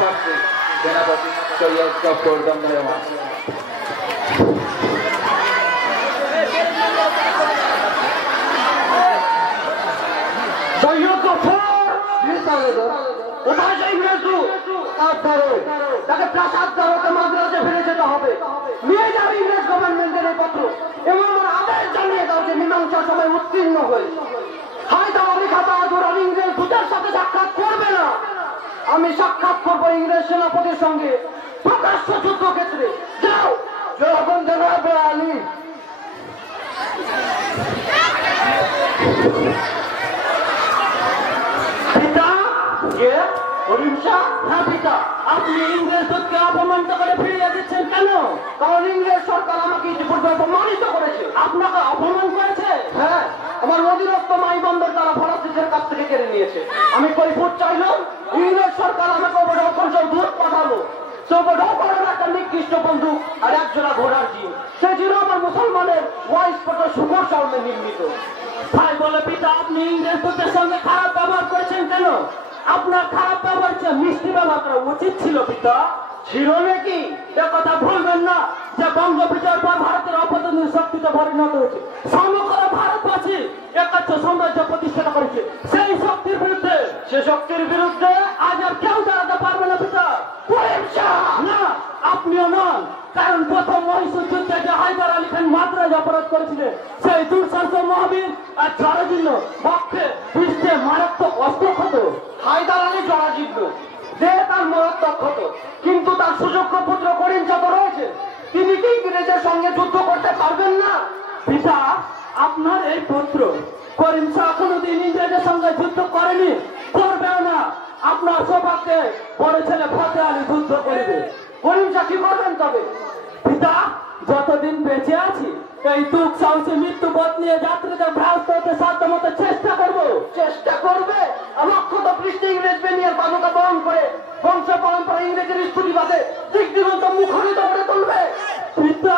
পাচ্ছি সেনাপতি সৈয়দ গফর দমদমা। সৈয়দ গফর কোথায় যাই ইংরেজু তাকে প্রাসাদ জগতে মাদ্রাজে ফিরে যেতে হবে। নিয়ে যাবে ইংরেজ গভর্নমেন্টের এই পত্র এবং আমার আদেশ জানিয়ে দাও যে মীমাংসার সময় উত্তীর্ণ হয়েছে। হায়দার আলী খাঁ বাহাদুর আর ইংরেজ দূতের সাথে সাক্ষাৎ করবে না। আমি সাক্ষাৎ করবো ইংরেজ সেনাপতির সঙ্গে প্রকাশ্য যুদ্ধক্ষেত্রে। যাও যখন জনাব আলী। পিতা হ্যাঁ পিতা, আপনি ইংরেজ দূতকে অপমানিত করে ফিরিয়ে দিচ্ছেন কেন? কারণ ইংরেজ সরকার আমাকে ইতিপূর্বে অপমানিত করেছে। আপনাকে অপমান করেছে? হ্যাঁ, আমার অধীনস্থ মাই বন্দর তারা ফরাসিদের কাছ থেকে কেড়ে নিয়েছে। আমি কৈফিয়ত চাইলাম, ইংরেজ সরকার আমাকে অপরাধ দূত পাঠালো। একটা নিকৃষ্ট বন্দুক আর একজোড়া ঘোড়ার জিন, সে ছিল আমার মুসলমানের ওয়াইসপট শুকর চাউলে নির্মিত। তাই বলে পিতা আপনি ইংরেজ দূতের সঙ্গে খারাপ ব্যবহার করেছেন কেন? আপনার খারাপ ব্যবহার চেয়ে মিষ্টি ব্যবহার করা উচিত ছিল পিতা। ছিল নাকি? এ কথা ভুলবেন না যে বঙ্গ বিজয়ের পর ভারতের অপতনীয় শক্তিতে পরিণত হয়েছে। সমগ্র ভারতবাসী একাচ্ছ সাম্রাজ্য প্রতিষ্ঠা করেছে। সেই শক্তির বিরুদ্ধে, সে শক্তির বিরুদ্ধে আজ আর কেউ দাঁড়াতে পারবে না পিতা। না, আপনিও নন। কারণ প্রথম মহীশূর যুদ্ধে যে হায়দার আলী খান মাদ্রাজ অপরাধ করেছিলেন, সেই দুঃসাহস মহাবীর আর জরাজীর্ণ পক্ষে পৃষ্ঠে মারাত্মক অস্ত্র ক্ষত। হায়দার আলী জরাজীর্ণ, দেহে তার মারাত্মক ক্ষত, কিন্তু তার সুযোগ্য পুত্র করিম শাহ রয়েছে। তিনি কি ইংরেজের সঙ্গে যুদ্ধ করতে পারবেন না? পিতা, আপনার এই পুত্র করিম শাহ কোনদিন ইংরেজের সঙ্গে যুদ্ধ করেনি, করবেও না। আপনার সৌভাগ্যে বড় ছেলে ফতে আলী যুদ্ধ করবে। করিম শাহ কি করবেন তবে? পিতা, যতদিন বেঁচে আছি এই দুঃখ সাহসী মৃত্যুবোধ নিয়ে যাত্রীদের ভ্রান্ত হতে সাধ্য মতো চেষ্টা করব। চেষ্টা করবে? লক্ষ্যত পৃষ্ঠে ইংরেজ বেনিয়ার পাদুকা বহন করে বংশ পরম্পরা ইংরেজের স্ফুটিবাদে দিগ্দিগন্ত মুখরিত করে তুলবে। পিতা,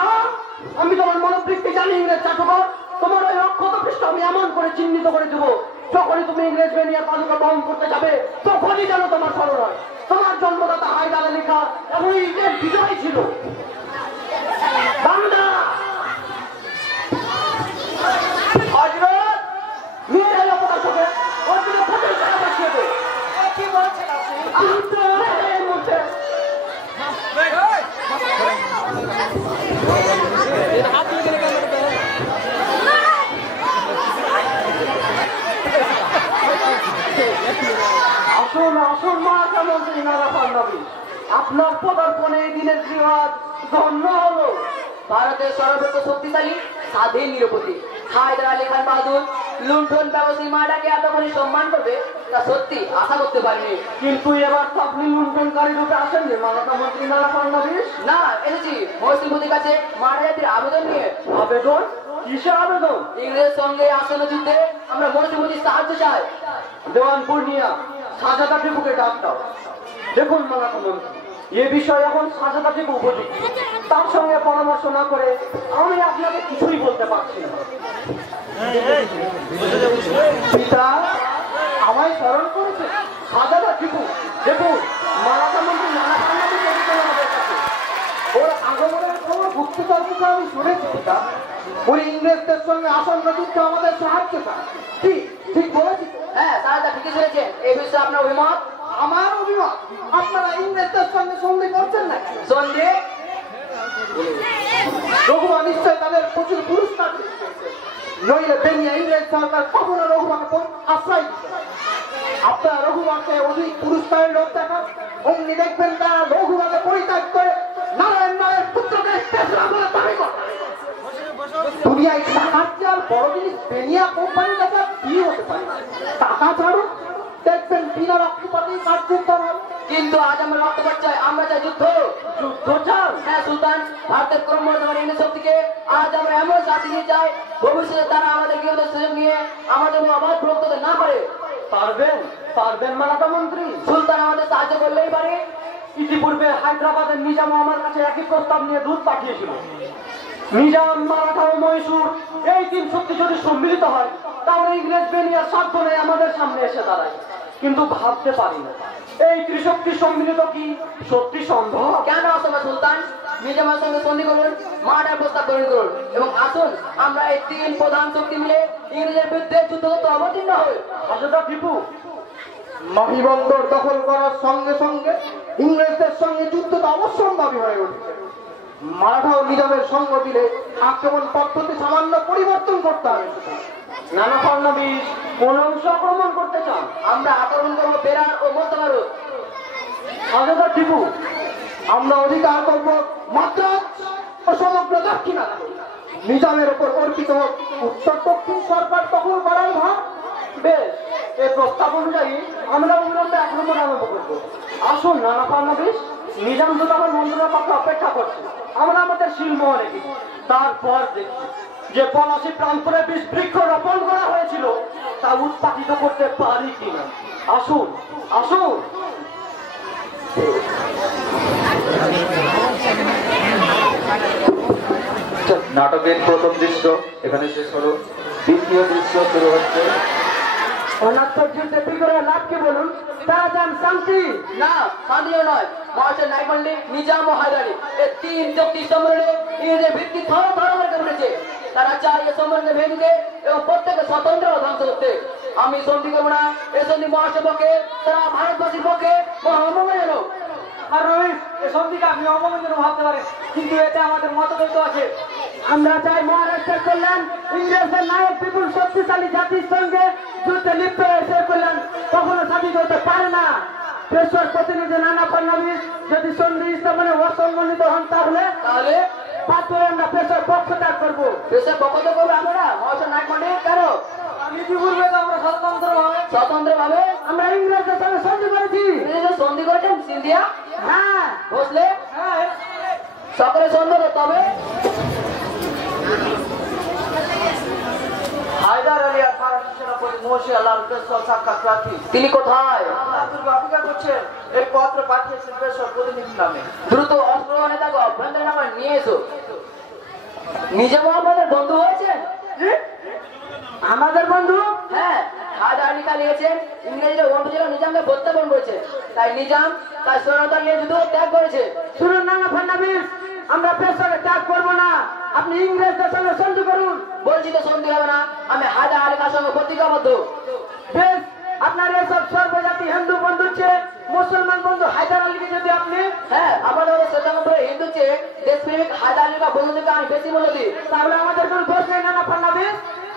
আমি তোমার মনোবৃত্তি জানি ইংরেজ চাটুকর। তোমার ওই অক্ষত পৃষ্ঠ আমি এমন করে চিহ্নিত করে দেবো, যখনই তুমি ইংরেজ বেনিয়ার পাদুকা বহন করতে যাবে তখনই যেন তোমার স্মরণ হয় তোমার জন্মদাতা হায়দার আলী খাঁ এবং ইংরেজ বিজয় ছিল। বান্দা আপনার পদার্পণে এই দিনের বিবাদ ধন্য হলো। ভারতের সর্বোচ্চ শক্তিশালী স্বাধীন নিরপতি হায়দার আলী খান বাহাদুর লুণ্ঠন ব্যবসায়ী মাটাকে এতখানি সম্মান করবে তা সত্যি আশা করতে পারিনি। কিন্তু এবার তো আপনি লুণ্ঠনকারী রূপে আসেন যে মানবতা মন্ত্রী নানা ফাড়নবিস? না, এসেছি মহসিনপতির কাছে মারা জাতির আবেদন নিয়ে। আবেদন? কিসের আবেদন? ইংরেজের সঙ্গে আসন্ন যুদ্ধে আমরা মহসিনপতির সাহায্য চাই। দেওয়ান পূর্ণিয়া সাজাদা টিপুকে ডাক দাও। দেখুন মানবতা মন্ত্রী, এ বিষয়ে এখন সাজাদা টিপু উপযুক্ত। তার সঙ্গে পরামর্শ না করে আমি আপনাকে কিছুই বলতে পারছি না। পিতা, আমায় স্মরণ করেছে সাজাদা টিপু। দেখুন মানবতা মন্ত্রী নানা ফাড়নবিস আমাদের কাছে। ওর আগমনের খবর গুপ্তচর থেকে আমি শুনেছি পিতা। ওই ইংরেজদের সঙ্গে আসন্ন যুদ্ধে আমাদের সাহায্য চান। ঠিক ঠিক বলেছি? হ্যাঁ, সাজাদা ঠিকই শুনেছেন। এই বিষয়ে আপনার অভিমত? আমার অভিমত, আপনারা ইংরেজদের সঙ্গে সন্ধি করছেন না। সন্ধি? রঘুমা নিশ্চয় তাদের প্রচুর পুরস্কার নইলে বেনিয়া ইংরেজ সরকার কখনো রঘুমাকে আশ্রয় দিত। আপনারা রঘুমাকে অধিক পুরস্কারের লোক দেখান, অমনি দেখবেন তারা রঘুমাকে পরিত্যাগ করে নারায়ণ নায়ের পুত্রকে তেসরা বলে দাবি করে। দুনিয়ায় টাকার চেয়ে বড় জিনিস বেনিয়া কোম্পানির কাছে কি হতে পারে? টাকা ছাড়ো, দেখবেন বিনা রক্তপাতেই কার্যত হবে। কিন্তু আজ আমরা রক্তপাত চাই, আমরা চাই যুদ্ধ। যুদ্ধ চান? হ্যাঁ সুলতান, ভারতের ক্রমবর্ধমান ইংরেজ শক্তিকে আজ আমরা এমন জাতি নিয়ে চাই ভবিষ্যতে তারা আমাদের গৃহদের সুযোগ নিয়ে আমাদের অবাধ বিরক্ত না করে। পারবেন? পারবেন মানবতা মন্ত্রী? সুলতান আমাদের সাহায্য করলেই পারে। ইতিপূর্বে হায়দ্রাবাদের নিজাম আমার কাছে একই প্রস্তাব নিয়ে দূত পাঠিয়েছিল। নিজাম, মারাঠা ও মহীশূর এই তিন শক্তি যদি সম্মিলিত হয় তাহলে ইংরেজ বেনিয়ার সাধ্য নেই আমাদের সামনে এসে দাঁড়ায়। কিন্তু ভাবতে পারি না এই ত্রিশক্তি সম্মিলিত কি সত্যি সম্ভব? কেন অসম্ভব সুলতান? নিজামের সঙ্গে সন্ধি করুন, মার্ডার প্রস্তাব গ্রহণ করুন এবং আসুন আমরা এই তিন প্রধান শক্তি মিলে ইংরেজের বিরুদ্ধে যুদ্ধ করতে অবতীর্ণ হই। হাজরা টিপু, মাহিবন্দর দখল করার সঙ্গে সঙ্গে ইংরেজদের সঙ্গে যুদ্ধ তো অবশ্যম্ভাবী হয়ে উঠছে। মারাঠা ও নিজামের সঙ্গ দিলে আক্রমণ পদ্ধতি সামান্য পরিবর্তন করতে হবে। নানা ফর্ণবিশ কোন অংশ আক্রমণ করতে চান? আমরা আক্রমণ করবো বেরার ও মোস্তাফারও। হাজরা টিপু, আমরা অধিকার করব মাদ্রাজ ও সমগ্র দক্ষিণাঞ্চল। নিজামের উপর অর্পিত উত্তর দক্ষিণ সরকার দখল করার ভার। বেশ, এই প্রস্তাব অনুযায়ী আমরা অবিলম্বে আক্রমণ আরম্ভ করব। আসুন নানা ফর্ণবিশ, নিজাম তো আমার মন্ত্রণার পক্ষে অপেক্ষা করছে। আমরা আমাদের শিলমোহরে গিয়ে তারপর দেখি যে পলাশি প্রান্তরে বিষ বৃক্ষ রোপণ করা হয়েছিল তা উৎপাদিত করতে পারি কিনা। আসুন আসুন। নাটকের প্রথম দৃশ্য এখানে শেষ হলো। দ্বিতীয় দৃশ্য শুরু হচ্ছে। অনাত্মক যুদ্ধে বিগ্রহ লাভ কি বলুন? তাজান শান্তি না, শান্তিও নয়, মহারাষ্ট্রের নাইপল্লী নিজাম ও হায়দারি এই তিন শক্তি সম্মেলনে ইংরেজের ভিত্তি থর থর করে উঠেছে। তারা চায় এই সম্মেলনে ভেঙে এবং প্রত্যেকে স্বতন্ত্র ধ্বংস করতে। আমি সন্ধি করবো না, এই সন্ধি মহারাষ্ট্রের পক্ষে, তারা ভারতবাসীর পক্ষে মহামঙ্গলের হোক। আর রমেশ, এই সন্ধিকে আপনি অবমাননা ভাবতে পারেন, কিন্তু এতে আমাদের মতভেদ আছে। আমরা চাই মহারাষ্ট্রের কল্যাণ, ইংরেজদের নায়ক বিপুল শক্তিশালী জাতির সঙ্গে যুদ্ধে লিপ্ত হয়েছে কল্যাণ কখনো সাধিত হতে পারে না। পেশোয়ার প্রতিনিধি নানা ফডনবিস যদি সন্ধি স্থাপনে অসম্মানিত হন তাহলে বাধ্য হয়ে আমরা পেশোয়ার পক্ষ ত্যাগ করবো। দেশের পক্ষ তো করবো আমরা, মহারাষ্ট্রের নাইপল্লী কেন? ইতিপূর্বে তো আমরা স্বতন্ত্র ভাবে আমরা ইংরেজদের সঙ্গে সন্ধি করেছি। সন্ধি করেছেন সিন্ধিয়া, হ্যাঁ বুঝলে? হ্যাঁ, সকলে সন্ধি করতে হবে। হায়দার আলী আর ফারাসি সেনাপতি মহসিয়া লাল পেশোয়ার সাক্ষাৎ প্রার্থী। তিনি কোথায়? অপেক্ষা করছেন, এই পত্র পাঠিয়েছেন পেশোয়ার প্রতিনিধি নামে। দ্রুত অস্ত্র নেতাকে অভ্যন্তরীণ নামে নিয়ে এসো। নিজে মোহাম্মদের বন্ধু হয়েছেন? আমাদের বন্ধু? হ্যাঁ, হায়দার আলী খান নিয়েছেন ইংরেজরা বন্ধু ছিল, নিজামকে প্রত্যাবর্তন করেছে, তাই নিজাম তার সৈন্যতা নিয়ে যুদ্ধ ত্যাগ করেছে। শুনুন নানা ফডনবিস, আমরা পেশোয়ারে ত্যাগ করবো না। আপনি ইংরেজদের সঙ্গে সন্ধি করুন। বলছি তো সন্ধি হবে না, আমি হায়দার আলী খানের সঙ্গে প্রতিজ্ঞাবদ্ধ। বেশ, আপনার এসব সর্বজাতি হিন্দু বন্ধু চেয়ে মুসলমান বন্ধু হায়দার আলীকে যদি আপনি হ্যাঁ, আমাদের শ্রদ্ধামন্ত্র হিন্দু চেয়ে দেশপ্রেমিক হায়দার আলীর বন্ধুদেরকে আমি বেশি মূল্য দিই। তাহলে আমাদের কোনো দোষ নেই নানা ফডনবিস,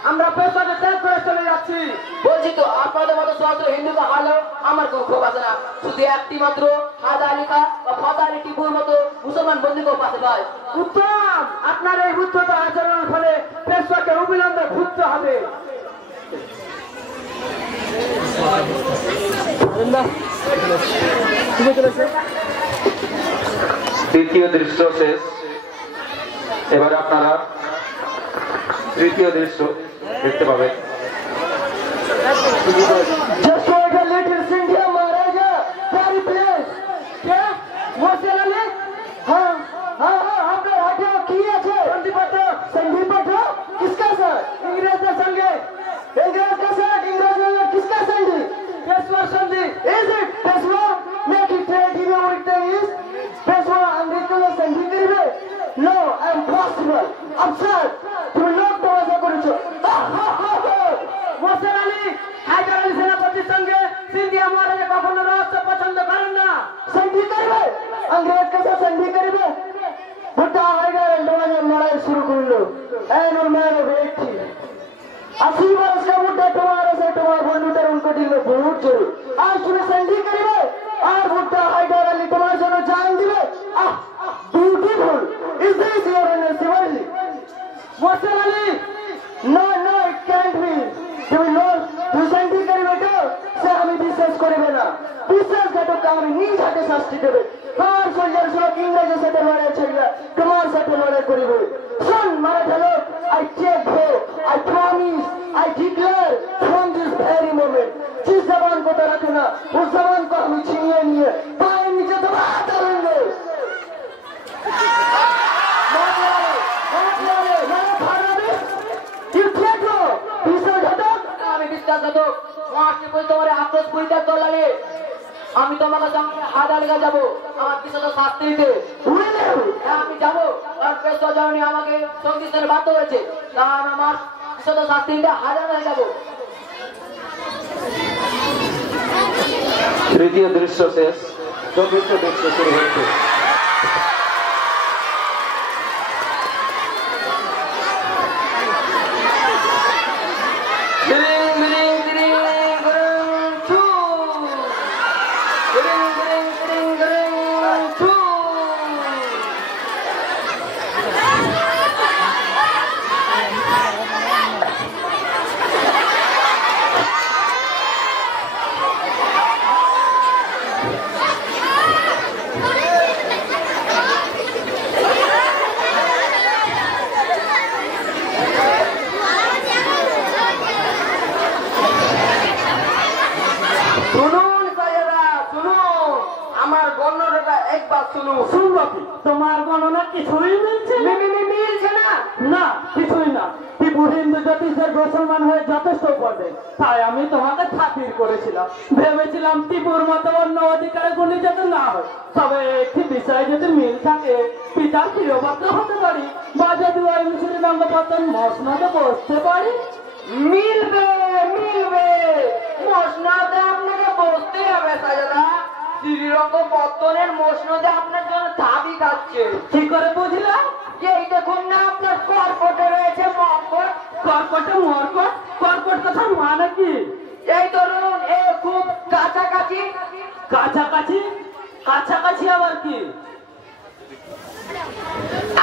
আমরা পেশোয়ারে ত্যাগ করে চলে যাচ্ছি। বলছি তো আপনাদের মতো সহস্র হিন্দুকে হারলেও আমার কোনো ক্ষোভ আছে না। শুধু একটি মাত্র হায়দার আলী খান বা ফতেহ আলী টিপুর মতো মুসলমান বন্ধুকেও পাশে পায়। উত্তম, আপনার এই উদ্ধত আচরণের ফলে পেশোয়াকে অবিলম্বে ভুগতে হবে। দ্বিতীয় দৃশ্য শেষ। এবার আপনারা তৃতীয় দৃশ্য দেখতে পাবেন। Just like a little Scindia Maharaja, very place. क्या? मोहसिन अली? हाँ, हाँ, हाँ, आपने हटिया की है छे? संधि पत्र? किसका सर? इंग्रेज के संगे। इंग्रेज का सर, इंग्रेज ने किसका संधि? पेशवा संधि. Is it? Peshwa? Make it trade in your is? Peshwa अंग्रेज को संधि करिबे? No, impossible. Absurd. তুমি লোক তমাশা করেছো। মোহসেন আলী হায়দার আলী সেনাপতির সঙ্গে সিন্ধিয়া মহারাজা কখনো রহস্য পছন্দ করেন না। সন্ধি করবে, अंग्रेज के साथ संधि करবে। ভুট্টা হায়দার আলী লড়াই শুরু করলো। এই নরমাল ব্যক্তি 80 वर्ष का बुढ़ा तुम्हारे से तुम्हारा बंधुतर उनको दिल में बहुत जोर। आज तुम्हें संधि करिबे और बुढ़ा हायदार अली तुम्हारे जनो जान दिबे। Beautiful, is this your civil? Mohsin Ali, no, no, it can't be. তুমি লোক দুশান্তি করিবে তো সে আমি বিশ্বাস করিবে না। বিশ্বাসঘাতক আমি নিজ হাতে শাস্তি দেবে। আর সোলজার সুলক ইংরেজের সাথে লড়াই ছেড়ে তোমার সাথে লড়াই করিবে। শোন মারাঠা লোক, I take vow, I promise, I declare from this very moment, जिस जबान को तो रखे ना उस जबान को हम छीनिए नहीं पाए नीचे दबा करेंगे। আমি বিশ্বাসঘাতক, মহারাষ্ট্রে তোমার আক্রোশ পরিত্যাগ করলে আমি তোমাকে যাবো আমার বিশেষ শাস্তি দিতে। হ্যাঁ আমি যাবো, কারণ পেশোয়া জননী আমাকে সঙ্গীত স্থানে বাধ্য হয়েছে, কারণ আমার বিশেষ শাস্তি দিতে হাজারে যাবো। তৃতীয় দৃশ্য শেষ, চতুর্থ দৃশ্য শুরু হচ্ছে। তোমার গণনা কিছুই মিলছে না। না কিছুই না, টিপু হিন্দু জ্যোতিষের মুসলমান হয়ে যথেষ্ট পড়বে, তাই আমি তোমাকে খাতির করেছিলাম। ভেবেছিলাম টিপুর মতো অন্য অধিকারে গুলি যাতে না হয়, তবে একটি বিষয় যদি মিল থাকে, পিতার প্রিয়পাত্র হতে পারি, বা যদি ওই মিশরি রঙ্গপতন মসনদে বসতে পারি। মিলবে মসনদে আপনাকে বসতে হবে সাজাদা। শ্রীরঙ্গ পত্তনের মসনদে আপনার জন্য দাবি খাচ্ছে। কি করে বুঝলাম? এই দেখুন না আপনার কর্কটে রয়েছে মকর। কর্কটে মরকট? কর্কট কথা মানে কি? এই ধরুন এ খুব কাছাকাছি। কাছাকাছি? কাছাকাছি আবার কি?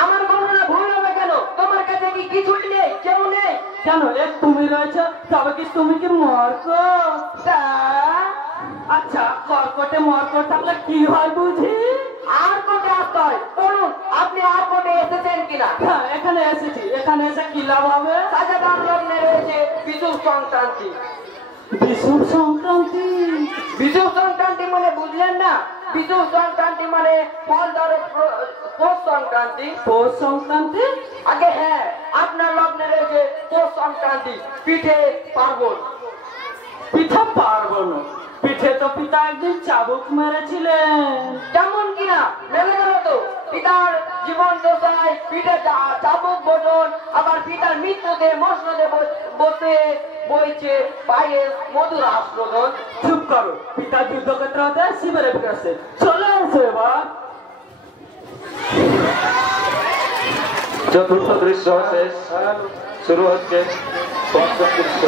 আমার গণনা ভুল হবে কেন? তোমার কাছে কি কিছুই নেই, কেউ নেই? কেন এক তুমি রয়েছে, তবে কি তুমি কি মরকট? আচ্ছা কর্কটে মরকট থাকলে কি হয় বুঝি? আর কোটে আসতে হয়। বলুন আপনি আর কোটে এসেছেন কিনা? হ্যাঁ এখানে এসেছি, এখানে এসে কি লাভ হবে? সাজাদার লগ্নে রয়েছে বিষুব সংক্রান্তি। বিষুব সংক্রান্তি? বিষুব সংক্রান্তি মানে বুঝলেন না? বিষুব সংক্রান্তি মানে ফল ধরে পৌষ সংক্রান্তি। পৌষ সংক্রান্তি? আগে হ্যাঁ, আপনার লগ্নে রয়েছে পৌষ সংক্রান্তি, পিঠে পার্বণ। পিঠা পার্বণ? পিঠে তো পিতা একদিন চাবুক মেরেছিলেন। কেমন কিনা মেলে গেল তো। পিতার জীবন দশায় পিঠে চাবুক ভোজন, আবার পিতার মৃত্যুতে মসনদে বসে বইছে পায়ের মধুর আস্রোদন। চুপ করো, পিতা যুদ্ধক্ষেত্র হতে শিবিরে ফিরেছে, চলে আসো এবার। চতুর্থ দৃশ্য শেষ, শুরু হচ্ছে পঞ্চম দৃশ্য।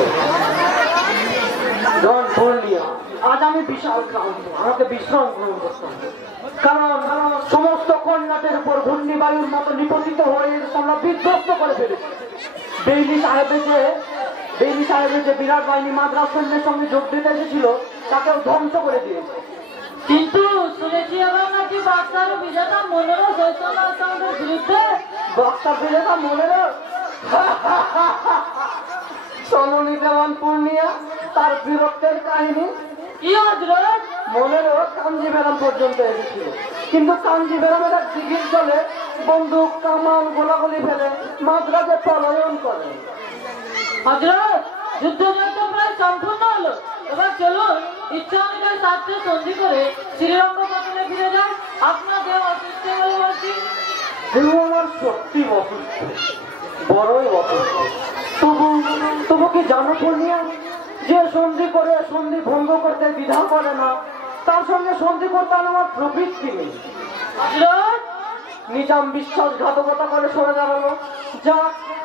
আজ আমি বিশাল ক্লান্ত, আমাকে বিশ্রাম গ্রহণ করতে হবে। কারণ সমস্ত কন্যাটের উপর ঘূর্ণিবায়ুর মতো নিপতিত হয়ে আমরা বিধ্বস্ত করে ফেলেছি। বেইলি সাহেবের যে বিরাট বাহিনী মাদ্রাস সৈন্যের সঙ্গে যোগ দিতে এসেছিল, তাকেও ধ্বংস করে দিয়েছে। কিন্তু শুনেছি এবার নাকি বাক্সার বিজেতা মনেরও সৈন্যের বিরুদ্ধে। বক্তার বিজেতা মনেরও সমনি দেওয়ান পূর্ণিয়া তার বীরত্বের কাহিনী কি হজরত? মনেরও কাঞ্জিবেরাম পর্যন্ত এসেছিল, কিন্তু কাঞ্জিবেরামের এক দিঘির জলে বন্দুক কামান গোলাগুলি ফেলে মাদ্রাজে পলায়ন করে। হজরত যুদ্ধ তো প্রায় সম্পূর্ণ হলো, এবার চলুন ইচ্ছা অনুযায়ী সাথে সন্ধি করে শ্রীরঙ্গ পতনে ফিরে যান। আপনাকে অসুস্থ হয়ে বলছি। দেহ আমার সত্যি অসুস্থ, বড়ই অসুস্থ। তবু কি জানো পূর্ণিয়া, যে সন্ধি করে সন্ধি ভঙ্গ করতে দ্বিধা করে না, তার সঙ্গে সন্ধি করতে আমার প্রবৃত্তি নেই। হজরত নিজাম বিশ্বাসঘাতকতা করে সরে দাঁড়ালো, যা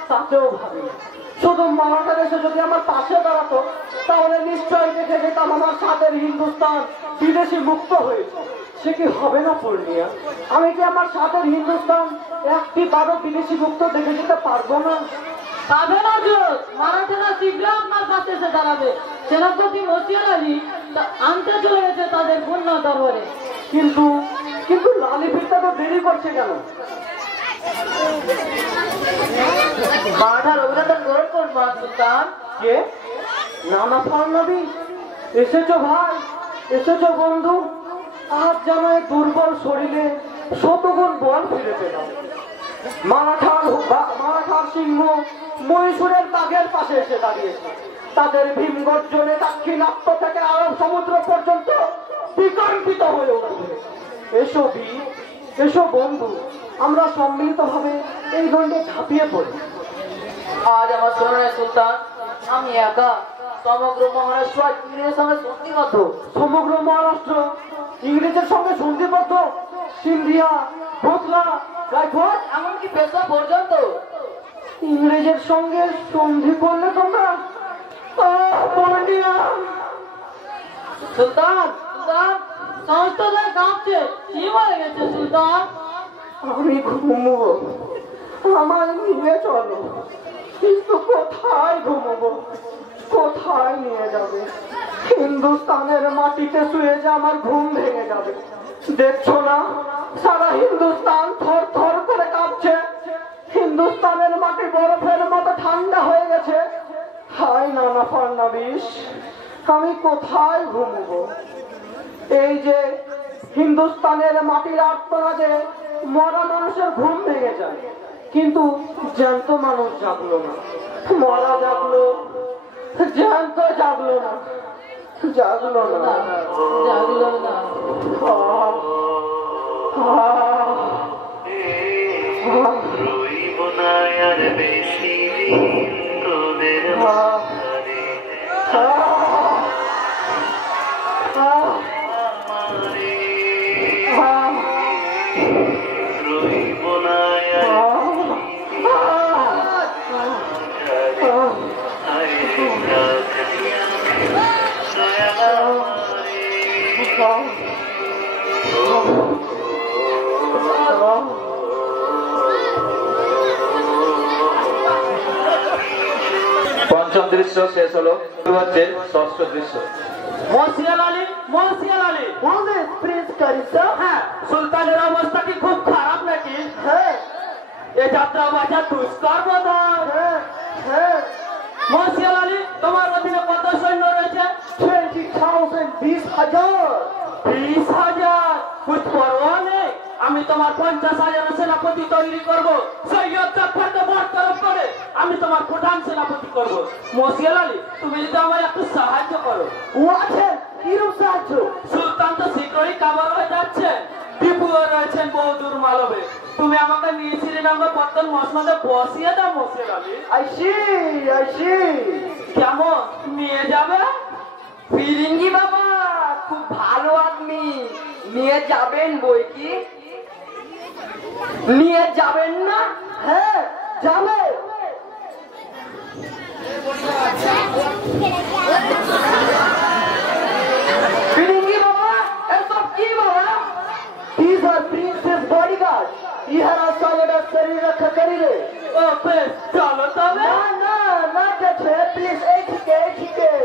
তাতেও ভাবি শুধু মারাঠা দেশে যদি আমার পাশে দাঁড়াতো, তাহলে নিশ্চয়ই দেখে যেতাম আমার সাথের হিন্দুস্তান বিদেশি মুক্ত হয়েছে। সে কি হবে না পূর্ণিয়া? আমি কি আমার সাথের হিন্দুস্তান একটি বারো বিদেশি মুক্ত দেখে যেতে পারবো না? পাবেন হজরত, মারাঠারা শীঘ্র আপনার পাশে এসে দাঁড়াবে। সেনাপতি মসিয়ার আলী আনতে চলে গেছে তাদের পূর্ণ দরবারে। কিন্তু কিন্তু লালি ফিরতে তো দেরি করছে কেন? মারাঠার অভিনন্দন গ্রহণ করুন মহান সুলতান। কে? নানা ফারনবী, এসেছো ভাই, এসেছো বন্ধু। আজ জানায় দুর্বল শরীরে শতগুণ বল ফিরে পেলাম। মারাঠার সিংহ মহীশূরের বাঘের পাশে এসে দাঁড়িয়েছে। তাদের ভীম গর্জনে দাক্ষিণাত্য থেকে আরব সমুদ্র পর্যন্ত বিকম্পিত হয়ে উঠবে। এসো বীর, এসো বন্ধু, আমরা সম্মিলিতভাবে এই দণ্ডে ঝাঁপিয়ে পড়ি। আজ আমার সোনার সুলতান, আমি একা সমগ্র মহারাষ্ট্র ইংরেজের সঙ্গে সন্ধিবদ্ধ। সমগ্র মহারাষ্ট্র ইংরেজের সঙ্গে সন্ধিবদ্ধ? সিন্ধিয়া, ভোসলা, গাইঘর, এমনকি পেশা পর্যন্ত। ইংরেজের সঙ্গে সন্ধি করলে তোমরা? পান্ডিয়া! সুলতান, সুলতান, সংস্থা কাঁপছে, কি বলে গেছে সুলতান? আমি ঘুমবো, আমায় নিয়ে চলো, কিন্তু কোথায় ঘুমবো, কোথায় নিয়ে যাবে? হিন্দুস্তানের মাটিতে শুয়ে যে আমার ঘুম ভেঙে যাবে। দেখছো না, সারা হিন্দুস্তান থর থর করে কাঁপছে। হিন্দুস্তানের মাটি বরফের মতো ঠান্ডা হয়ে গেছে। হায় নানা ফাড়নাবিস, আমি কোথায় ঘুমবো? এই যে হিন্দুস্তানের মাটির আর্তনাদে মরা মানুষের ঘুম ভেঙে যায়, কিন্তু জ্যান্ত মানুষ জাগলো না। মরা জাগলো, জ্যান্ত জাগলো না, জাগলো না, জাগলো না। আহ, আহ, রইব না আর বেশি দিন তোদের মাঝে। আমারে রইব না আর আরে রাখিয়া দয়াল পঞ্চম দৃশ্য শেষ হলো, শুরু হচ্ছে ষষ্ঠ দৃশ্য। মহসিয়াল আলী, মহসিয়াল আলী, প্রিন্স কারিসা। হ্যাঁ, সুলতানের অবস্থা কি খুব খারাপ নাকি? হ্যাঁ, এ যাত্রা বাজা দুষ্কর বোধ হয়। হ্যাঁ, মহসিয়াল আলী, তোমার অধীনে কত সৈন্য রয়েছে? 20,000, 20,000। 20,000? কুছ পরোয়া নেই। আমি তোমার 50,000 সেনাপতি তৈরি করবো। সৈয়দ জাফরকে বরতরফ করে আমি তোমার প্রধান সেনাপতি করবো। মহসিয়াল আলী, তুমি যদি আমায় একটু সাহায্য করো। ও আছে, কিরূপ সাহায্য? সুলতান তো শীঘ্রই কাবার হয়ে যাচ্ছে, টিপুও রয়েছেন বহুদূর মালবে। তুমি আমাকে নিয়ে শ্রীরঙ্গ পত্তন মসনদে বসিয়ে দাও মহসিয়াল আলী। আইসি, আইসি। কেমন নিয়ে যাবে? ফিরিঙ্গি বাবা খুব ভালো আদমি, নিয়ে যাবেন বই কি? নিয়ে যাবেন না? হ্যাঁ, যাবে। ফিরিঙ্গি বাবা, এসব কি বাবা? These are princess bodyguards. ইহারা চলটা শরীর রক্ষা করিলে। ও বেশ, চলো তবে। না না, না দেখে প্লিজ, এই থেকে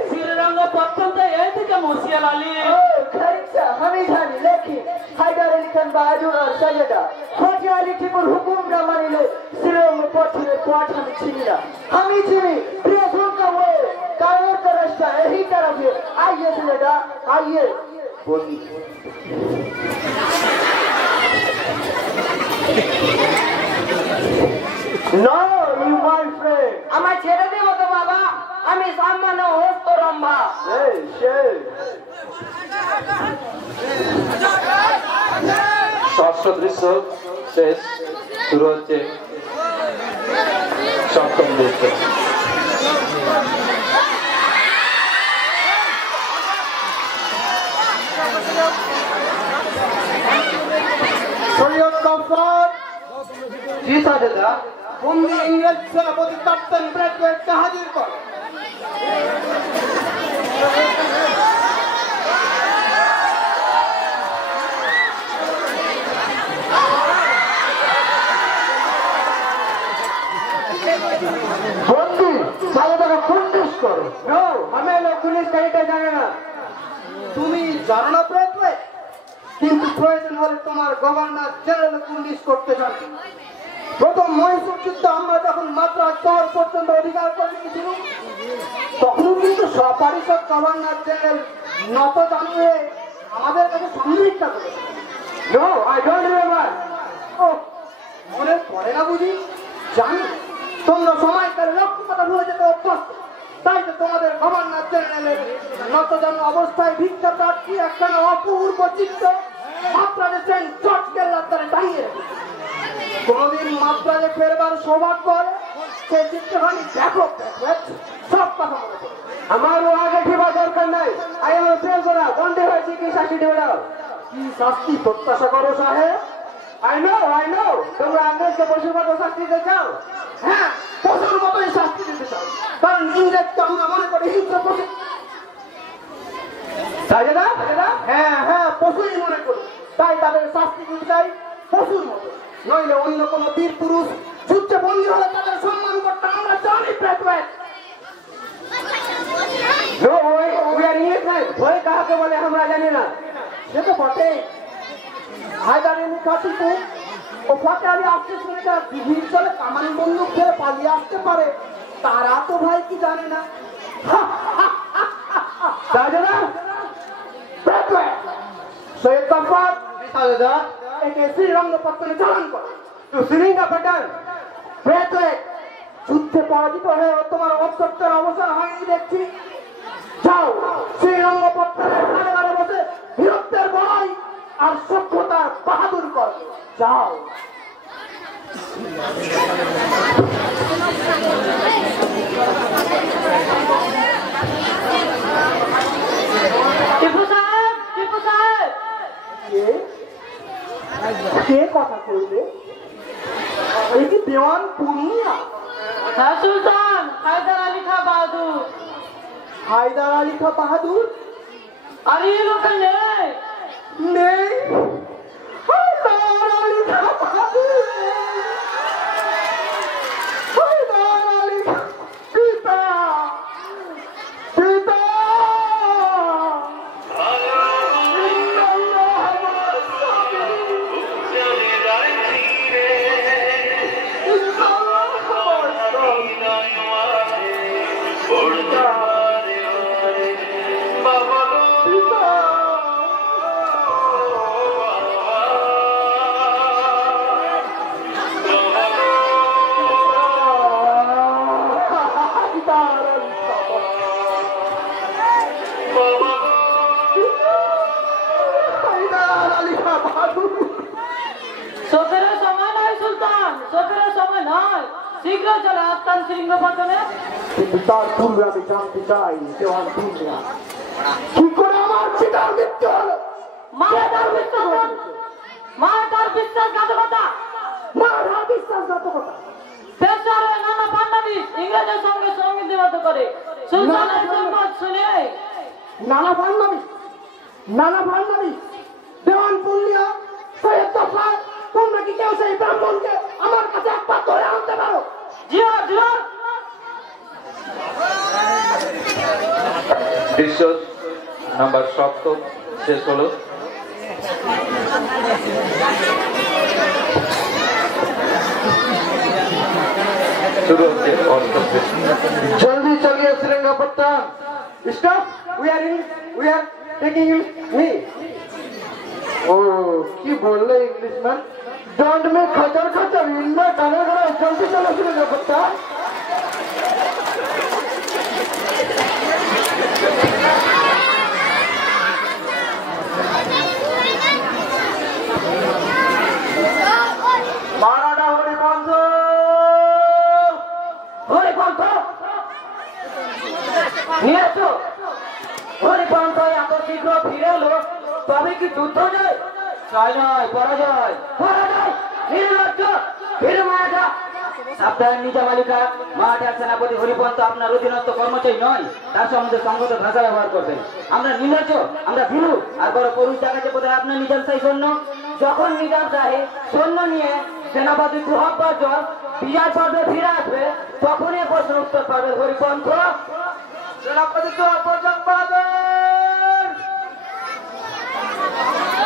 শ্রীরঙ্গ পত্তনটা এই থেকে মহসিয়াল আলী। ও খারিসা, আমি জানি, লেকিন হায়দার আলী খান বাহাদুর আর সৈয়দা ফতে আলী টিপুর হুকুমটা মানিলে শ্রীরঙ্গ পত্তনের পথ আমি চিনি না। আমি চিনি প্রিয় সুলতান হয়ে কায়ের का रास्ता यही तरफ है। आइए सैयदा, आइए। No, you my friend. আমার ছেড়ে দেবো তো বাবা, আমি সামান্য হস্ত রম্ভা। Hey, hey. ষষ্ঠ দৃশ্য শেষ, শুরু হচ্ছে সপ্তম দৃশ্য। সৈয়দ গফর, জি সাজেদা, বন্দি ইংরেজ সেনাপতি ক্যাপ্টেন ব্রেডওয়েটকে হাজির কর। বন্ধু, সাজেদাকে পুলিশ করো। No, আমি লোক পুলিশ কারিটা জানে না। তুমি জানো না ব্রেডওয়েট, কিন্তু প্রয়োজন হলে তোমার গভর্নর জেনারেল পুলিশ করতে জানো। প্রথম মহীশূর যুদ্ধ আমরা যখন মাদ্রাজ শহর পর্যন্ত অধিকার করে নিয়েছিলাম, তখন কিন্তু সপরিষদ গভর্নর জেনারেল নত জানিয়ে আমাদের কাছে সমীক্ষা করেছে। No, I don't remember. ও মনে পড়ে না বুঝি? জানি তোমরা সময়কার লক্ষ্য কথা ভুলে যেতে অভ্যস্ত, তাই তো তোমাদের গভর্নর জেনারেলের নত জানো অবস্থায় ভিক্ষা প্রার্থী একখানা অপূর্ব চিত্র মাত্রাজে ট্রেন চটকের রাস্তায় টাঙিয়ে রেখেছে। কোনদিন মাত্রাজে ফেরবার সৌভাগ্য হলে সে চিত্রখানি দেখো সব কথা মনে পড়ে। আমারও আগে ঠিবা দরকার নাই। আইও ফেল করা বন্ধে হয়েছে কি শাস্তি দেবে দাও। কি শাস্তি প্রত্যাশা করো সাহেব? আই নো তোমরা ইংরেজকে পশুর মতো শাস্তি দিতে চাও। হ্যাঁ, পশুর মতোই শাস্তি দিতে চাও, কারণ ইংরেজকে আমরা মনে করি হিংস্র পশু। হ্যাঁ, পশুই মনে করি, তাই তাদের শাস্তি দিতে চাই পশুর মতো। নইলে অন্য কোন বীর পুরুষ যুদ্ধে বন্দী হলে তাদের সম্মান করতে আমরা জানি। ভয় কাহাকে বলে আমরা জানি না। সে তো বটে। হায়দার আলী খাটিতে ও ফতে আলী আসতে শুনে বিভিন্ন চলে কামান বন্দুক ফেলে পালিয়ে আসতে পারে, তারা তো ভাই কি জানে না। সৈয়দ গফফার একে শ্রীরঙ্গপত্তনে চালান করে। যুদ্ধে পরাজিত হয়ে তোমার অত্যত্তর অবসর হয়নি দেখছি। যাও শ্রীরঙ্গপত্তনের কারাগারে বসে বীরত্বের বড়াই আর সভ্যতার বাহাদুর কর। যাও। টিপু সাহেব কে কথা কইলে? এই কি দেওয়ান পূর্ণিয়া? হ্যাঁ সুলতান, হায়দার আলী খাঁ বাহাদুর। হায়দার আলী খাঁ বাহাদুর? আরে এই লোকটা নেই। নেই? হায়দার আলী খাঁ বাহাদুর হায়দার আলী খাঁ পিতা চলে যায় ধীরে পড়তে পারে বাবা চোখের সময় নয় সুলতান, চোখের সময় নয়, শীঘ্র চলে আসতাম শ্রীরঙ্গপত্তনে। কিন্তু তার পূর্বে আমি জানতে চাই দেওয়ান পূর্ণিয়া কি করে আমার পিতার মৃত্যু হলো? মায়ের বিশ্বাসঘাতকতা, বিশ্বাসঘাতকতা। পেশারে নানা পাণ্ডাবি ইংরেজের সঙ্গে সঙ্গীত করে সুলতানের সংবাদ শুনে নানা ভান্ডারি দেওয়ান পূর্ণিয়া সৈয়দ গফফার, তোমরা কি কেউ সেই ব্রাহ্মণকে আমার কাছে একবার ধরে আনতে পারো? জিয়া দৃশ্য নাম্বার 7 শেষ হলো। শুরু হচ্ছে অস্ত্রোপচার। जल्दी चलिए Srirangapatnam. Stop, we are taking me. ओ की बोल रहे इंग्लिशमैन? डोंट मेक खचर इनमें गाना जल्दी चलो श्रीरंगपट्टनम। মারাঠা হরিপন্থ নিয়ে আসো। হরিপন্থ এত শীঘ্র ফিরে এলো, তবে কি যুদ্ধ যায়? জয় নয়, পরাজয়। নির্লজ্জ, ফিরে মারা। সাবধান নিজামালিকা, মারাঠার সেনাপতি হরিপন্থ আপনার অধীনস্থ কর্মচারী নয়, তার সম্বন্ধে সংগত ভাষা ব্যবহার করবেন। আমরা নির্লজ্জ, আমরা ভীরু আর বড় পুরুষ দেখাচ্ছে বোধহয় আপনার নিজাম শাহী সৈন্য। যখন নিজাম শাহী সৈন্য নিয়ে সেনাপতি সুহাব্বাজন বিজয় পর্বে ফিরে আসবে, তখনই প্রশ্ন উত্তর পাবে হরিপন্থ। সেনাপতি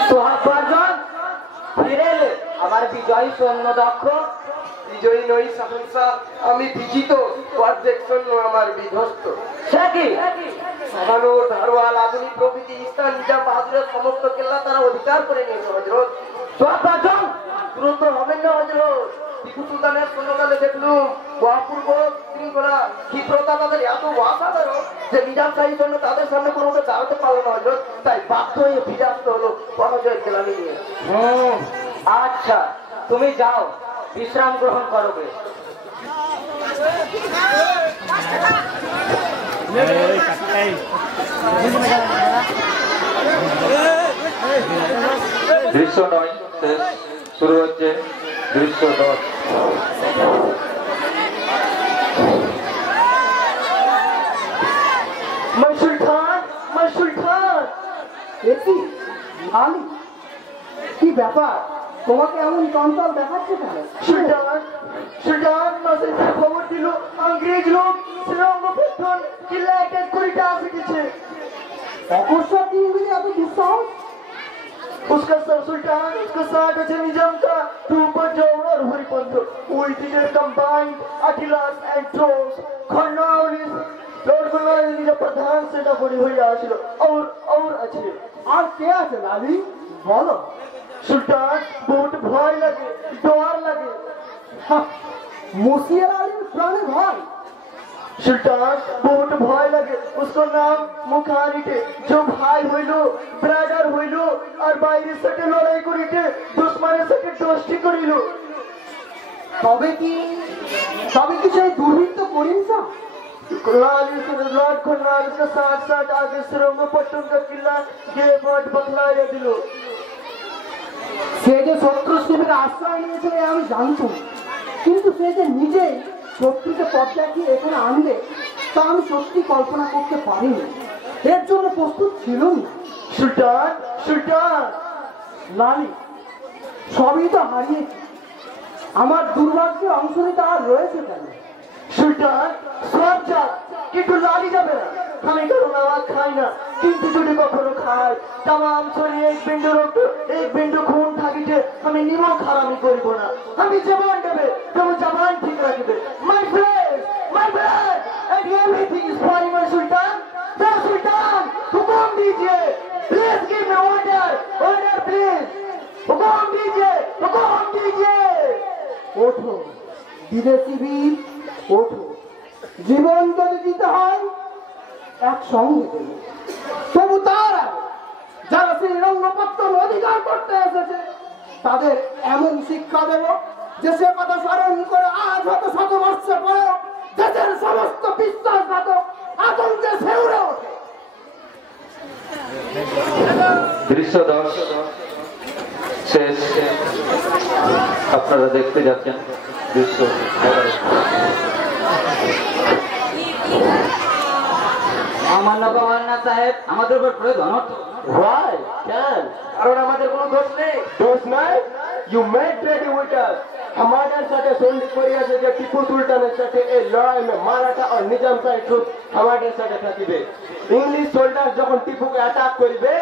সুহাব্বাজন ফিরে এলে আমার বিজয়ী সৈন্য দক্ষ। বিজয়ী নই শাহনশাহ, আমি বিজিত, অর্ধেক সৈন্য আমার বিধ্বস্ত। সে কি? সামানো ধারওয়াল আধুনিক প্রভৃতি ইসলাম নিজাম বাহাদুরের সমস্ত কেল্লা তারা অধিকার করে নিয়েছে হজরত। সুহাব্বাজন দ্রুত হবেন না হজরত। টিপু সুলতানের সৈন্যকালে দেখলুম অপূর্ব শৃঙ্খলা ক্ষিপ্রতা, তাদের এত অসাধারণ যে নিজাম শাহীর জন্য তাদের সামনে কোনো দাঁড়াতে পারলো না হলো, তাই বাধ্য হয়ে ফিরে আসতে হলো পরাজয়ের গ্লানি নিয়ে। আচ্ছা, তুমি যাও, বিশ্রাম গ্রহণ করবে। দৃশ্য 9 শেষ, শুরু হচ্ছে দৃশ্য 10। আলী, কি ব্যাপার, তোমাকে এমন চঞ্চল দেখাচ্ছে কেন? সুলতান খবর দিল अंग्रेज लोग श्रीरंगपत्तन किला अटैक करके आ सकेছে। অকস্মাৎ কি হইল এত দুঃসাহস? उसका सर सुल्तान, उसका साथ আছে निजाम का ऊपर जौहर और हरिपंथ उल्टीटर कंबाइंड अटिलास एंड ट्रोस खन्नाउलिस लॉर्ड गुलाल निजा प्रधान सेनापति হয়ে আসিল। और আছে আর কে আছে লালি বলো? সুলতান, বহুত ভয় লাগে, ডর লাগে। মুসিয়ার আলীর প্রাণে ভয়? सुल्तान, बहुत भय लगे। उसको नाम मुखारिटे, जो भाई হইল, ব্রাদার হইল, আর বাইরের সাথে লড়াই করিতে দুশ্মনের সাথে দোস্তি করিল। তবে কি সেই দুর্বৃত্ত করিম সাহ लॉर्ड खन्नाउलिस के साथ साथ आगे श्रीरंगपट्टन का किला गेट बदलाया दिल। সে যে শত্রু শিবিরে আশ্রয় নিয়েছে আমি জানতাম, কিন্তু সে যে নিজেই শত্রুকে পথ দেখিয়ে এখানে আনবে তা আমি সত্যি কল্পনা করতে পারিনি। এর জন্য প্রস্তুত ছিল না। সুলতান লালি, সবই তো হারিয়েছি, আমার দুর্ভাগ্যের অংশ নিতে আর রয়েছে কেন? সুলতান, সব যা, কিন্তু লালি যাবে না। আমি কারো নামাজ খাই না, কিন্তু যদি কখনো খাই তামাম শরীরে এক বিন্দু খুন থাকিতে আমি নিমক হারামি করিব না। আমি জবান দেবে, তুমি জবান ঠিক রাখিবে। My friend, and everything is fine, my sultan. The sultan, हुकुम दीजिए, please give me order please. हुकुम दीजिए। ওঠো বিদেশি বীর, ওঠো। জীবন যদি দিতে হয় একসঙ্গে দেবে। তবু তার আগে যারা শ্রীরঙ্গপত্তন অধিকার করতে এসেছে তাদের এমন শিক্ষা দেব যে সে কথা স্মরণ করে আজ হয়তো 100 বর্ষ পরেও দেশের সমস্ত বিশ্বাসঘাতক আতঙ্কে শেউরে ওঠে। দৃশ্য 10 শেষ, আপনারা দেখতে যাচ্ছেন দৃশ্য 11। আমার গভর্নর সাহেব আমাদের উপর প্রয়োগ অনর্থ। Why? কেন? কারণ আমাদের কোনো দোষ নেই। দোষ নাই? You made treaty with us. हमारे साथे संधि করিয়াছে যে টিপু সুলতানের সাথে এই লড়াইয়ে মারাঠা আর নিজাম শাহী ট্রুপ আমাদের সাথে থাকিবে। ইংলিশ সোল্ডার যখন টিপুকে অ্যাটাক করিবে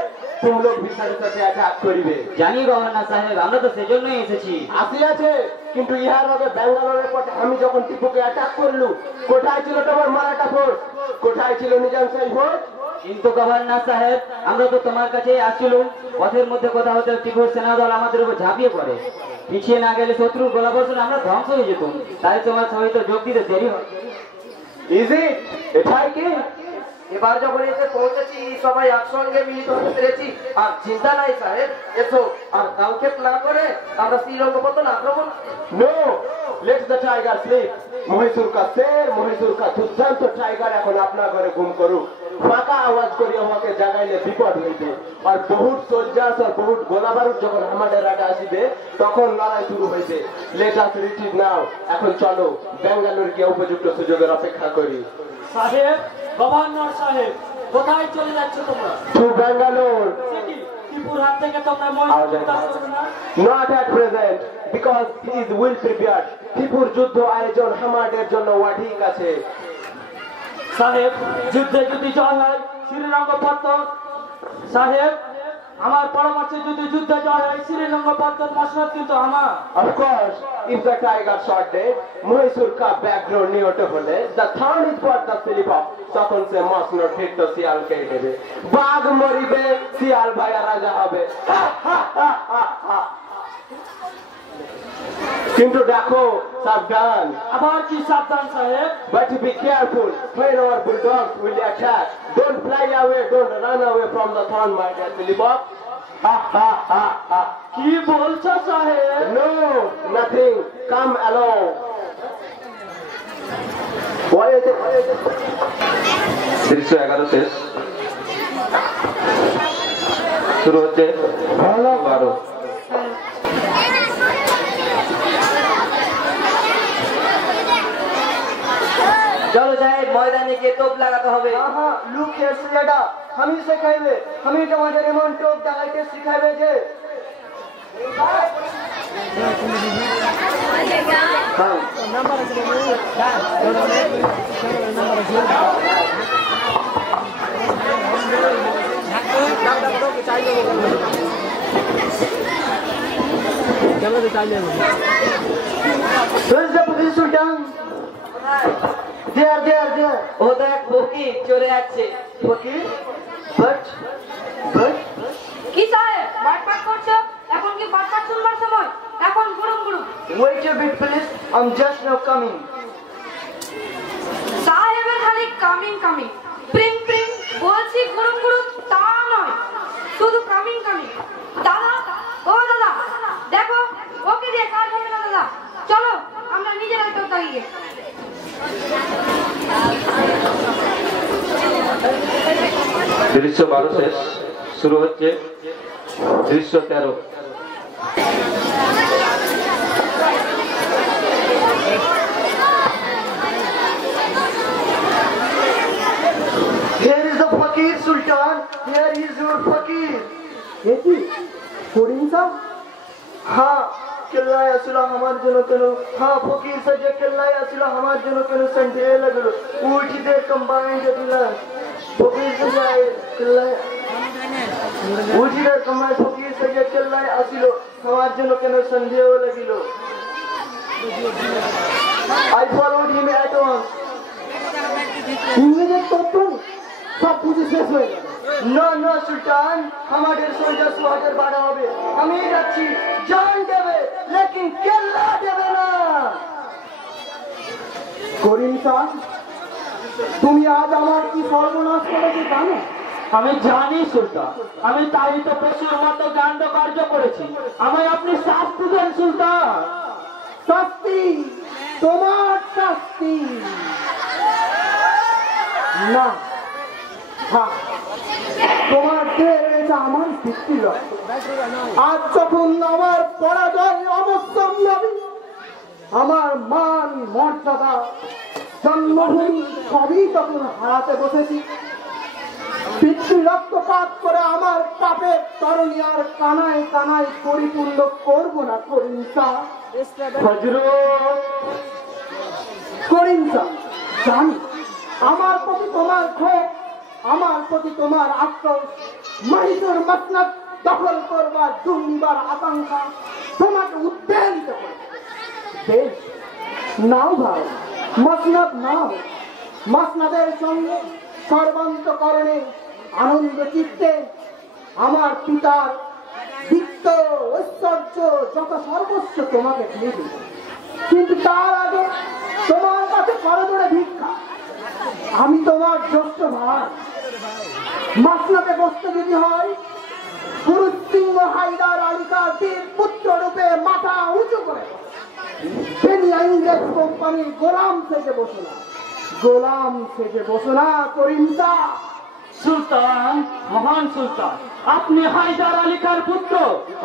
तुम लोग भी साথে সাথে অ্যাটাক করিবে। জানি গভর্নর সাহেব, আমরা তো সেজন্যই এসেছি। আসিয়াছে, কিন্তু ইহার আগে ব্যাঙ্গালোরের পথে আমি যখন টিপুকে অ্যাটাক করলু, কোথায় ছিল তোমার মারাঠা ফোর্স? কোথায় ছিল নিজাম শাহী ফোর্স? কিন্তু গভর্নর সাহেব, আমরা তো তোমার কাছে আসছিলাম, পথের মধ্যে কোথাও হতে টিপুর সেনাদল আমাদের উপর ঝাঁপিয়ে পড়ে। পিছিয়ে না গেলে শত্রুর গোলাবর্ষণে আমরা ধ্বংস হয়ে যেতাম, তাই তোমার সহিত যোগ দিতে দেরি হয়। Is it? এটাই কি? এবার যখন এসে পৌঁছেছি সবাই একসঙ্গে মিলিত হতে পেরেছি, আর চিন্তা নাই সাহেব, এসো আর কালক্ষেপ না করে আমরা শ্রীরঙ্গপত্তন আক্রমণ। No, let the tiger sleep. Mysore কা শের, মহীশূর কা দুর্দান্ত টাইগার এখন আপনার ঘরে ঘুম করুক। ফাঁকা আওয়াজ করি আমাকে জাগাইলে বিপদ হইবে, আর বহুত সোলজার্স আর বহুত গোলাবারুদ যখন আমাদের আগে আসিবে তখন লড়াই শুরু হইবে। লেট আস রিট্রিট নাও। এখন চলো ব্যাঙ্গালোর গিয়ে উপযুক্ত সুযোগের অপেক্ষা করি। সাহেব, গভর্নর সাহেব, কোথায় চলে যাচ্ছ তোমরা? টু ব্যাঙ্গালোর। টিপুর হাত থেকে তোমরা মহীশূর করবে না? Not at present, because he is well prepared. টিপুর যুদ্ধ আয়োজন আমাদের জন্য ঠিক আছে। সাহেব, যুদ্ধে যদি জয় হয় শ্রীরঙ্গপত্তন, সাহেব আমার পরামর্শ যদি যুদ্ধে জয় হয় শ্রীরঙ্গপত্তন মসনদ কিন্তু আমার। Of course, if the tiger shot dead, Mysore কা ব্যাকগ্রাউন্ড নিহত হলে the thorn is for the slip of, তখন সে মসনদ ঠিক তো শিয়াল খেয়ে নেবে। বাঘ মরিবে, শিয়াল ভাইয়া রাজা হবে। কিন্তু দেখো সাবধান। আবার কি সাবধান সাহেব? But be careful when our bulldogs will attack. Don't fly away, don't run away from the thorn, my dear Philip. Ha ha ha ha. কি বলছো সাহেব? No, nothing. Come along. What is it? দৃশ্য 11 শেষ, শুরু হচ্ছে 12। চলো সাহেব, ময়দানে গিয়ে তোপ লাগাতে হবে। হ্যাঁ, লুক এসে এটা আমি শেখাইবে, আমি তোমাদের এমন টোপ দেখাইতে শিখাইবে যে ও দেখ ফকির চলে যাচ্ছে। ফকির, but কি সাহেব বাটপাট করছো? এখন কি বাটপাট শুনবার সময়? এখন গুড়ুম গুড়ুম। wait a bit please, I'm just now coming. সাহেবের খালি কামিং কামিং, প্রিং প্রিং, বলছি গুড়ুম গুড়ুম তা নয়, শুধু কামিং কামিং। দাদা, ও দাদা, দেখো ওকে দিয়ে কাজ হবে না দাদা, চলো আমরা নিজেরাই তো তাকিয়ে। দৃশ্য 12 শেষ, শুরু হচ্ছে দৃশ্য 13। Here is the fakir sultan, here is your fakir. এটি করিম সাহেব? হ্যাঁ, কেল্লায় আসিল আমার জন্য কেন? হ্যাঁ, ফকির সাজে কেল্লায় আসিল আমার জন্য কেন? সন্ধ্যে লাগলো উঠিতে কম্বাইন্ড দিলাম ফকির সাজে কেল্লায় উঠিতে কম্বাইন্ড ফকির সাজে কেল্লায় আসিল আমার জন্য কেন? সন্ধ্যেও লাগিল। I followed him at once. ইংরেজের তত্ত্ব সব বুঝে শেষ হয়ে গেল। না না সুলতান, আমাদের সোলজার সোয়াদের বাড়া হবে। আমি যাচ্ছি, জান দেবে লেকিন কেল্লা দেবে না। করিম সাহেব, তুমি আজ আমার কি সর্বনাশ করেছো জানো? আমি জানি সুলতান, আমি তাই তো পশুর মতো কাণ্ড কার্য করেছি। আমায় আপনি শাস্তি দেন সুলতান। শাস্তি? তোমার শাস্তি না, হ্যাঁ, তোমার দেহ এটা আমার ভিত্তি লয়। আজ যখন আমার পরাজয় অবশ্যম্ভাবী, আমার মান মর্যাদা জন্মভূমি সবই যখন হারাতে বসেছি, পিতৃ রক্তপাত করে আমার পাপের তরণী আর কানায় কানায় পরিপূর্ণ করব না করিম সাহেব। করিম সাহেব, জানি আমার প্রতি তোমার ক্ষোভ, আমার প্রতি তোমার আক্রোশ, মহীশূর মসনদ দখল করবার দুর্নিবার আকাঙ্ক্ষা তোমাকে উদ্বেলিত করে। বেশ, নাও ভাই, মসনদ নাও। মসনদের সঙ্গে সর্বান্তকরণে আনন্দ চিত্তে আমার পিতার বিত্ত ঐশ্বর্য যত সর্বস্ব তোমাকে দিয়ে দিই, কিন্তু তার আগে তোমার কাছে করজোড়ে ভিক্ষা। আমি তোমার জ্যেষ্ঠ ভাই, মসনদে বসতে যদি হয় পুরুষ সিংহ হায়দার আলীকা বীর পুত্র রূপে মাথা উঁচু করে ইংরেজ কোম্পানির গোলাম থেকে বসো না, গোলাম থেকে বসো না করিম সাহেব। সুলতান, মহান সুলতান, আপনি হায়দার আলী খার পুত্র,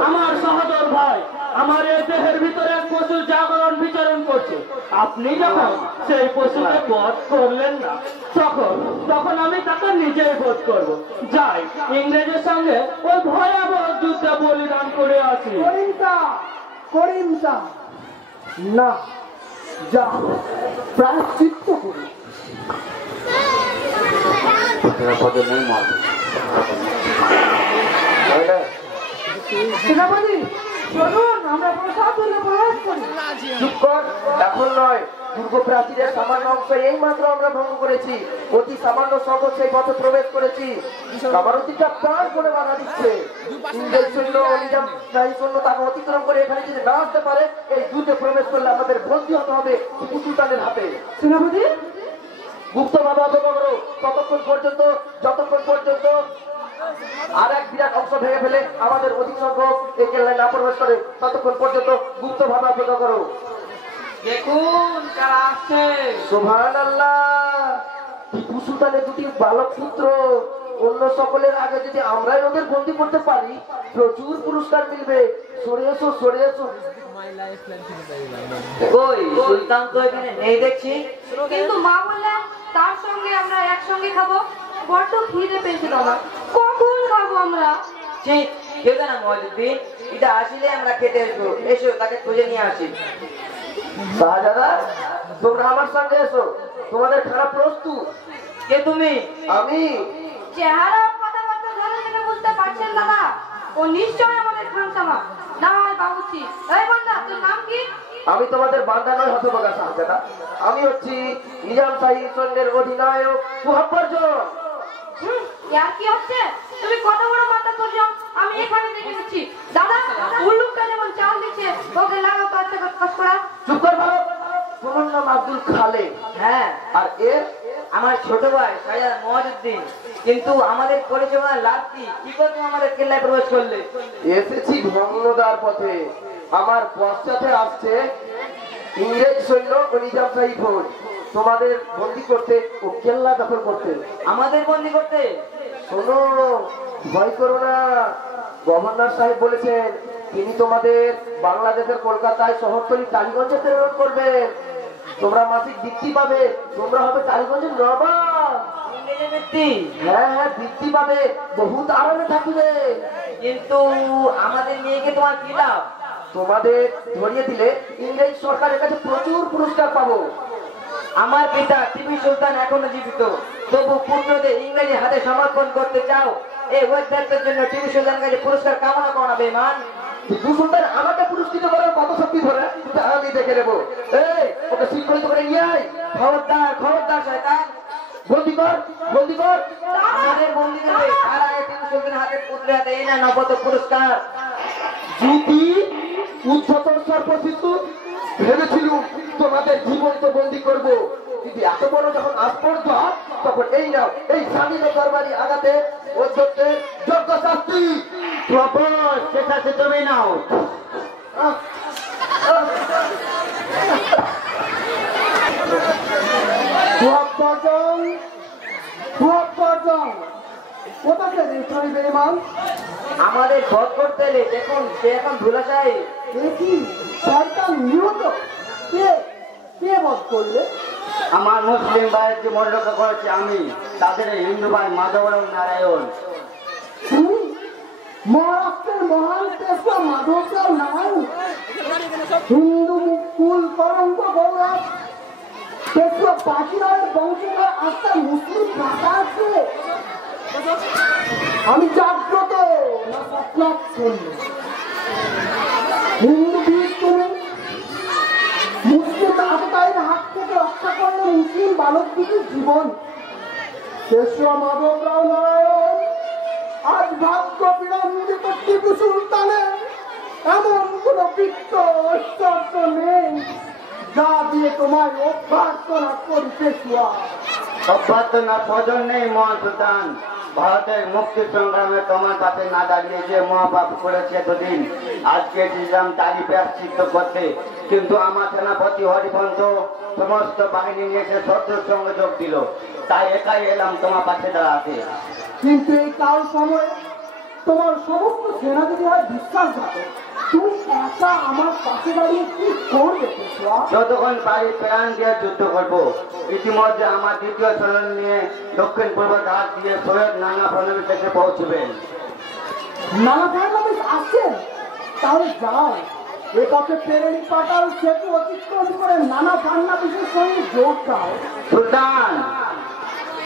আমার সহোদর ভাই। আমার এই দেহের ভিতরে এক পশু জাগরণ বিচরণ করছে। আপনি যখন সেই পশুকে বধ করলেন না, তখন আমি তাকে নিজেই বধ করব। যাই, ইংরেজের সঙ্গে ওই ভয়াবহ যুদ্ধে বলিদান করে আসি। করিম সাহেব, না, যা প্রায়শ্চিত্ত করুন। সেনাপতি চলুন আমরা প্রসাদ প্রবেশ করি। চুপ কর, এখন নয়। দুর্গ প্রাচীরের সামান্য অংশ এই মাত্র আমরা ভঙ্গ করেছি, অতি সামান্য সংখ্যক সেই পথে প্রবেশ করেছি। কামারতিটা প্রাণ করে বাধা দিচ্ছে। ইংরেজ সৈন্য নিজাম শাহী সৈন্য তাকে অতিক্রম করে এখানে যদি না আসতে পারে, এই যুদ্ধে প্রবেশ করলে আমাদের বন্দী হতে হবে টিপু সুলতানের হাতে। সেনাপতি গুপ্তভাবে অপেক্ষা করো যতক্ষণ পর্যন্ত আর এক বিরাট অংশ ভেঙে ফেলে আমাদের অধিক সংখ্যক এই কেল্লায় না প্রবেশ করে, ততক্ষণ পর্যন্ত গুপ্তভাবে অপেক্ষা করো। দেখুন কারা আসছে। সুবহানাল্লাহ, টিপু সুলতানের দুটি বালক পুত্র। অন্য সকলের আগে যদি আমরাই ওদের বন্দী করতে পারি, প্রচুর পুরস্কার মিলবে। সরে এসো, সরে এসো। কই সুলতান তো এখানে নেই দেখছি। কিন্তু মা বললেন তার সঙ্গে আমরা একসঙ্গে খাবো। বড্ড খিদে পেয়েছে দাদা, কখন খাবো আমরা? ঠিক কেউ না মহিউদ্দিন, এটা আসলে আমরা খেতে আসবো। এসো তাকে খুঁজে নিয়ে আসি। শাহজাদা, তোমরা আমার সঙ্গে এসো, তোমাদের খারাপ প্রস্তুত। কে তুমি? আমি চেহারা ও কথাবার্তা ধরে থেকে বুঝতে পারছেন দাদা, ও নিশ্চয় আমাদের খানসামা। না হয় বাবুচি। এই বান্দা, তোর নাম কি? আমি তোমাদের বান্দা নয়, হতভাগা শাহজাদা। আমি হচ্ছি নিজাম শাহী সৈন্যের অধিনায়ক মুহাব্বরজন। ইয়ার কি হচ্ছে? তুমি কত বড় মাথা করছো, আমি এখানে দেখে নিচ্ছি। দাদা, উল্লুকটা যেমন চাল দিচ্ছে, ওকে লাগাও তো আচ্ছা কষ্ট করা। চুপ কর বালক, তোমার নাম আব্দুল খালেক। হ্যাঁ, আর এর আমার ছোট ভাই শাহজাদা মহিউদ্দিন। কিন্তু আমাদের পরিচয় লাগতি কি করে তুমি আমাদের কেল্লায় প্রবেশ করলে? এসেছি ভগ্নদার পথে। আমার পশ্চাতে আসছে ইংরেজ সৈন্য ও নিজাম শাহী ফৌজ, তোমাদের বন্দী করতে ও কেল্লা দখল করতে। আমাদের বন্দি করতে? শোনো, ভয় করো না। গভর্নর সাহেব বলেছেন তিনি তোমাদের বাংলাদেশের কলকাতায় শহরতলি টালিগঞ্জে প্রেরণ করবেন। তোমরা মাসিক বৃত্তি পাবে, তোমরা হবে টালিগঞ্জের নবাব। ইংরেজি বৃত্তি? হ্যাঁ হ্যাঁ, বৃত্তি পাবে, বহুত আরামে থাকবে। কিন্তু আমাদের মেয়েকে তোমার কি লাভ? তোমাদের ধরিয়ে দিলে ইংরেজ সরকারের কাছে প্রচুর পুরস্কার পাবো। আমার পিতা টিপু সুলতান এখনো জীবিত, তবু পুত্রদের ইংরেজি হাতে সমর্পণ করতে চাও? এই ওয়েদারের জন্য টিপু সুলতানের কাছে পুরস্কার কামনা করো না বেমান। টিপু সুলতান আমাকে পুরস্কৃত করার কত শক্তি ধরে তা আমি দেখে নেবো। এই, ওকে শৃঙ্খলিত করে নিয়ে আয়। খবরদার খবরদার শয়তান, বন্দি কর, বন্দি কর। আমাদের বন্দি দেবে তার আগে টিপু সুলতানের হাতে পুত্রের হাতে এই না নগদ পুরস্কার। যদি উদ্ধতর সর্বশিশু ভেবেছিলুম তোমাদের জীবন্ত বন্দি করব, কিন্তু এত বড় যখন আস্পর্ধ, তখন এই নাও, এই স্বামীর দরবারি আগাতে অধ্যক্ষের যোগ্য শাস্তি। শেষে তুমি নাও। আমাদের ভোট করতে এলে দেখুন সে এখন ধুলাশাহী। আমার মুসলিম ভাইয়ের যে মনে রক্ষা করেছি আমি, তাদের হিন্দু ভাই মাধব নারায়ণ। মহারাষ্ট্রের মহান পেশা মাধবরাও নারায়ণ, হিন্দু কুল কলঙ্ক গৌরব পেশা বাকিরায়ের বংশধর আস্থা মুসলিম ভাষা আছে। আমি জাগ্রত না স্বপ্নাচ্ছন্ন। হিন্দু বীর তুমি, মুসলিম আততায়ীর হাত থেকে রক্ষা করলে মুসলিম বালক দুটির জীবন। পেশা মাধবরাও নারায়ণ, আজ ভাগ্য বিড়ম্বিত টিপু সুলতানের এমন কোন বৃত্ত ঐশ্বর্য নেই যা দিয়ে তোমায় অভ্যর্থনা করিতে অভ্যর্থনার প্রয়োজন নেই মহান সুলতান। ভারতের মুক্তি সংগ্রামে তোমার পাশে না দাঁড়িয়ে যে মহাপাপ করেছে এতদিন, আজকে দিলাম তারই প্রায়শ্চিত্ত করতে। কিন্তু আমার সেনাপতি হরিবংশ সমস্ত বাহিনী নিয়ে এসে শত্রুর সঙ্গে যোগ দিল, তাই একাই এলাম তোমার পাশে দাঁড়াতে। কিন্তু এই কাল সময়ে তোমার সমস্ত সেনা যদি হয় বিশ্বাসঘাত, তুমি একা আমার পাশে দাঁড়িয়ে কি করবে? যতক্ষণ পারি প্রাণ দিয়ে যুদ্ধ করবো। ইতিমধ্যে আমার দ্বিতীয় সৈন্য নিয়ে দক্ষিণ পূর্ব ঘাট দিয়ে সৈয়দ নানা ফর্নাবিস থেকে পৌঁছবেন। নানা ফর্নাবিস আসছেন? তাহলে যাও, এ পথে ফেরেনি পাটাল সেতু অতিক্রম করে নানা ফর্নাবিসের সঙ্গে যোগ দাও। সুলতান,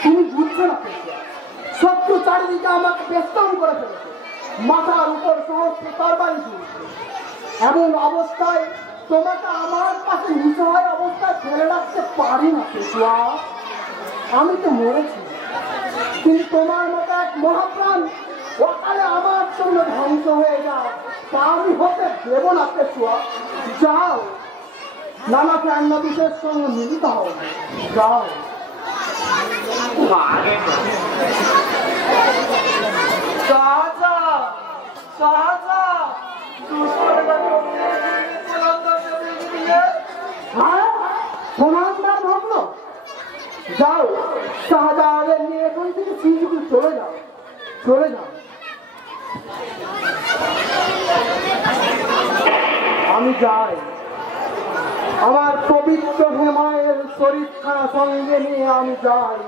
তুমি বুঝছো না, শত্রু চারিদিকে আমাকে বেষ্টন করে ফেলেছে, মাথার উপর সমস্ত তরবারি ঝুলছে। এমন অবস্থায় তোমাকে আমার পাশে নিঃসহায় অবস্থায় ফেলে রাখতে পারি না পেশুয়া। আমি তো মরেছি, কিন্তু তোমার মতো এক মহাপ্রাণ অকালে আমার জন্য ধ্বংস হয়ে যায় তা আমি হতে দেব না পেশুয়া। যাও, নানা প্রাণবিশের সঙ্গে মিলিত হও, যাও। যাও, শাহজাহানের নিয়ে এখান থেকে শ্রীযুক্ত চলে যাও, চলে যাও। আমি যাই, আমার পবিত্র হেমায়ের শরীরখানা সঙ্গে নিয়ে আমি যাই,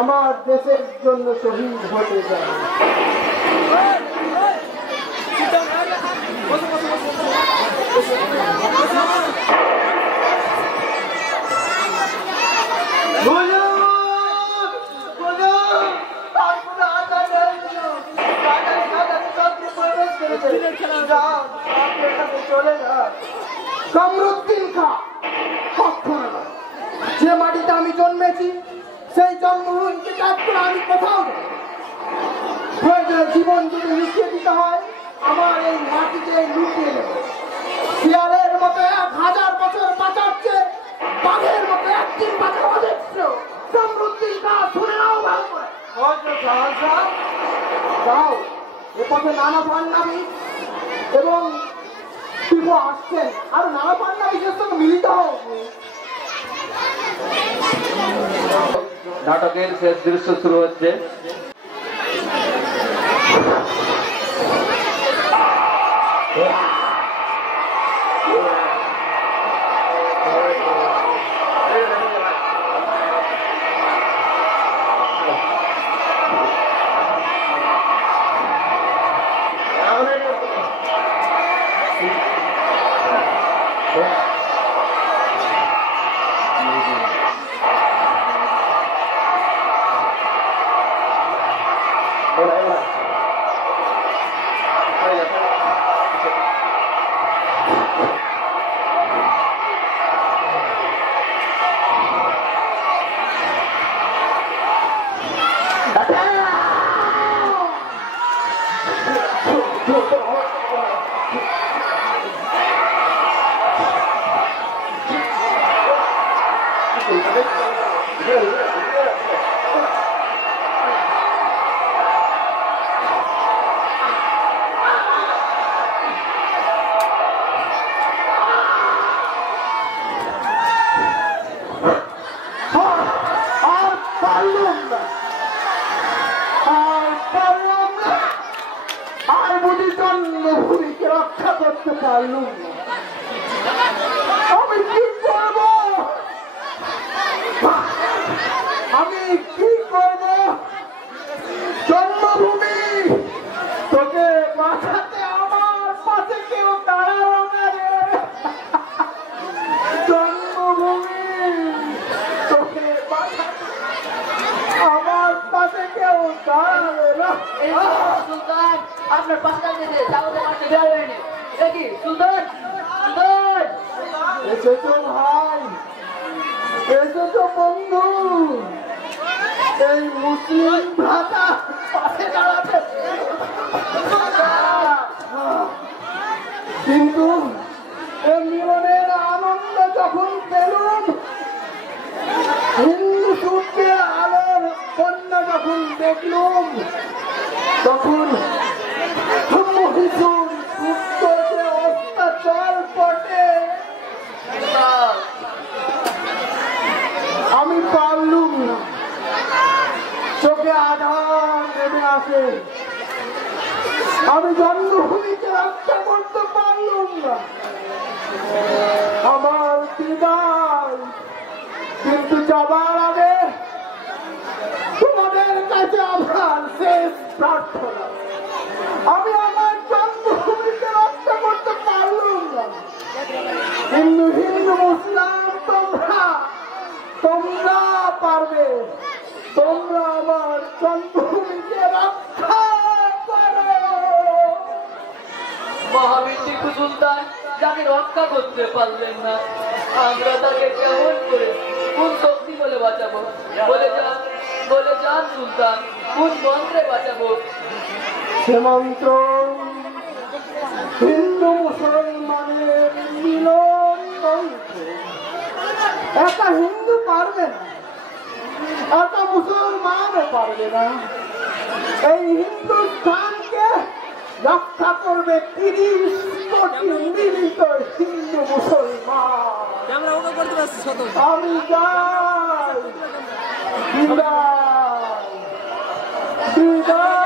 আমার দেশের জন্য শহীদ হতে যাই। কামরুদ্দিন খা, কখনো না। যে মাটিতে আমি জন্মেছি সেই জন্মভূমিকে ত্যাগ করে আমি কোথাও যাই। প্রয়োজনে জীবন যদি লুকিয়ে দিতে হয়, আমার এই মাটিতে লুকিয়ে দেব। শিয়ালের মতো 1000 বছর বাঁচাচ্ছে, বাঘের মতো একদিন বাঁচা অদৃশ্য। কামরুদ্দিন খা, শুনে নাও ভালো করে। যাও, এ পথে নানা পান্নাবি এবং শিবু আসছেন, আর নানা পান্নাবিদের সঙ্গে মিলিত হোক। নাটকের শেষ দৃশ্য শুরু হচ্ছে। জন্মভূমিকে রক্ষা করতে পারলুম না। আমি কি করব? আমি কি করব? জন্মভূমি, তোকে বাঁচাতে আমার পাশে কেউ দাঁড়ালো না রে। জন্মভূমি, তোকে বাঁচাতে আমার পাশে কেউ দাঁড়ালো না। সুলতান আপনার পাশে দাঁড়িয়ে দাউদে মারতে বের হয়নি। দেখি সুলতান, সুলতান এসেছো ভাই, এসেছো বন্ধু, এই মুসলিম ভ্রাতা পাশে দাঁড়াতে। কিন্তু এই মিলনের আনন্দ যখন পেলুম, হিন্দু সূর্যের আলোর কন্যা যখন দেখলুম, তখন মহীশূর সূর্যকে অত্যাচার পটে আমি পারলুম না। চোখে আধার নেমে আসে, আমি জন্মভূমিকে রক্ষা করতে পারলুম না। আমার বিদায়, কিন্তু যাবার আগে তোমাদের কাছে আমার শেষ প্রার্থনা, আমি আমার জন্মভূমিকে রক্ষা করতে পারলুম না। হিন্দু হিন্দু মুসলাম তোমরা পারবে, তোমরা আমার জন্মভূমিকে রক্ষা করো। মহাবীর টিপু সুলতান যাকে রক্ষা করতে পারলেন না, আমরা তাকে কেমন করে কোন শক্তি বলে বাঁচাবো? বলে যান সুলতান, কোন মন্ত্রে বাঁচাবো? সে মন্ত্র হিন্দু মুসলমানের মিলন মন্ত্র। একটা হিন্দু পারবে না, একটা মুসলমানও পারবে না। এই হিন্দুস্থানকে রক্ষা করবে 30 কোটি মিলিত হিন্দু মুসলমান। আমি যাই, বিদায় বিদায়।